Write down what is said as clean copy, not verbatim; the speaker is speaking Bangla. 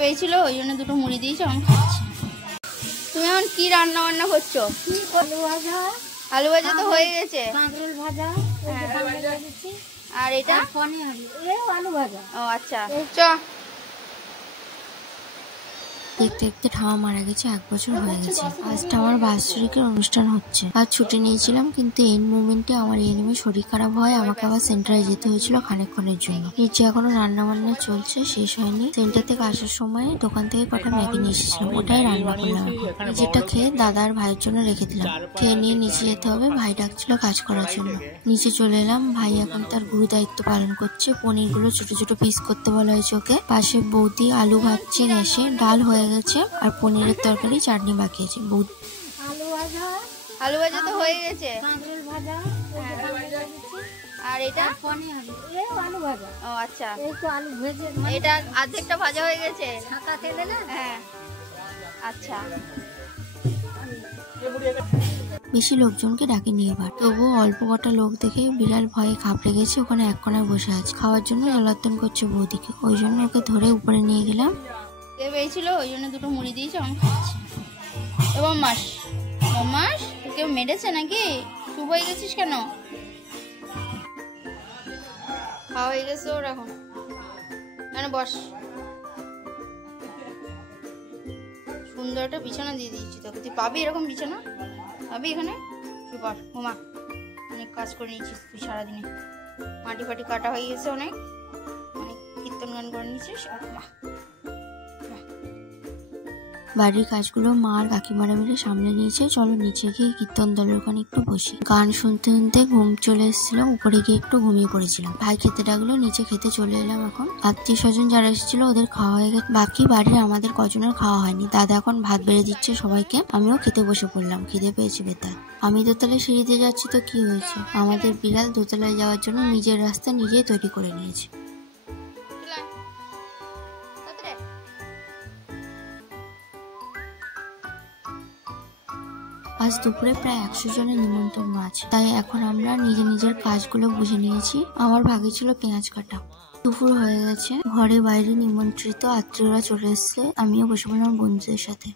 পেয়েছিল ওই জন্য দুটো মুড়ি দিয়েছি, আমি খাচ্ছি। তুমি এখন কি রান্না বান্না করছো? আলু ভাজা তো হয়ে গেছে, আর এটা আলু ভাজা। ও আচ্ছা, চ। দেখতে দেখতে ঠামা মারা গেছে, 1 বছর হয়ে গেছে। আজটা আমার বাৎসরিকের অনুষ্ঠান হচ্ছে। আজ ছুটি নিয়েছিলাম, কিন্তু এই মুভমেন্টে আমার এনিমের শরীর খারাপ হয়, আমাকে আবার সেন্টারে যেতে হয়েছিল খানিকক্ষণের জন্য। নিচে এখনো রান্না বান্না চলছে, শেষ হয়নি। সেন্টার থেকে আসার সময় দোকান থেকে কটা ম্যাগি নিয়ে এসেছিলাম, ওটাই রান্না করলাম। যেটা খেয়ে দাদা আর ভাইয়ের জন্য রেখে দিলাম। খেয়ে নিয়ে নিচে যেতে হবে, ভাই ডাকছিল কাজ করার জন্য। নিচে চলে এলাম, ভাই এখন তার গুরু দায়িত্ব পালন করছে। পনির গুলো ছোট ছোট পিস করতে বলা হয়েছে ওকে। পাশে বৌদি আলু ভাজছে গ্যাসে, ডাল হয়ে গেছে, আর পনিরের তরকারি চাটনি বাকি আছে। আলু ভাজা তো হয়ে গেছে, আর এটা আলু ভাজা। ও আচ্ছা, এটা অর্ধেকটা ভাজা হয়ে গেছে। হ্যাঁ আচ্ছা। বেশি লোকজনকে ডাকেনি এবার, তবুও অল্প কটা লোক দেখে বিড়াল ভয়ে ঘাবড়ে গেছে, ওখানে এক কোনায় বসে আছে। খাওয়ার জন্য জলার্দন করছে বৌদিকে, ওই জন্য ওকে ধরে উপরে নিয়ে গেলাম। পেয়েছিল ওই জন্য দুটো মুড়ি দিয়েছি, আমি খাচ্ছি। এবং মাস কেউ মেরেছে নাকি? চুপ হয়ে গেছিস কেন? খাওয়া হয়ে গেছে ওর, এখন এখানে বস। সুন্দর একটা বিছানা দিয়ে দিয়েছি তোকে, তুই পাবি এরকম বিছানা? পাবি এখানে? তুই বস, ঘুমা। অনেক কাজ করে নিয়েছিস তুই সারাদিনে, মাটি ফাটি কাটা হয়ে গেছে, অনেক কীর্তন গান করে নিয়েছিস। বাড়ির কাজগুলো মা আর কাকিমারা মিলে সামনে নিয়েছে। চলো নিচে গিয়ে কীর্তন দলের ওখানে একটু বসি। গান শুনতে শুনতে ঘুম চলে এসেছিল, উপরে গিয়ে একটু ঘুমিয়ে পড়েছিলাম। ভাই খেতে ডাকলো, নিচে খেতে চলে এলাম। এখন আত্মীয় স্বজন যারা এসেছিল ওদের খাওয়া হয়ে গেছে, বাকি বাড়ির আমাদের কজনের খাওয়া হয়নি। দাদা এখন ভাত বেড়ে দিচ্ছে সবাইকে, আমিও খেতে বসে পড়লাম, খিদে পেয়েছে বেতার। আমি দোতলায় সিঁড়িতে যাচ্ছি তো কি হয়েছে, আমাদের বিড়াল দোতলায় যাওয়ার জন্য নিজের রাস্তা নিজেই তৈরি করে নিয়েছে। আজ দুপুরে প্রায় 100 জনের নিমন্ত্রণ আছে, তাই এখন আমরা নিজের নিজের কাজগুলো বুঝে নিয়েছি। আমার ভাগে ছিল পেঁয়াজ কাটা। দুপুর হয়ে গেছে, ঘরে বাইরে নিমন্ত্রিত আত্মীয়রা চলে এসছে, আমিও বসে পড়লাম বন্ধুদের সাথে।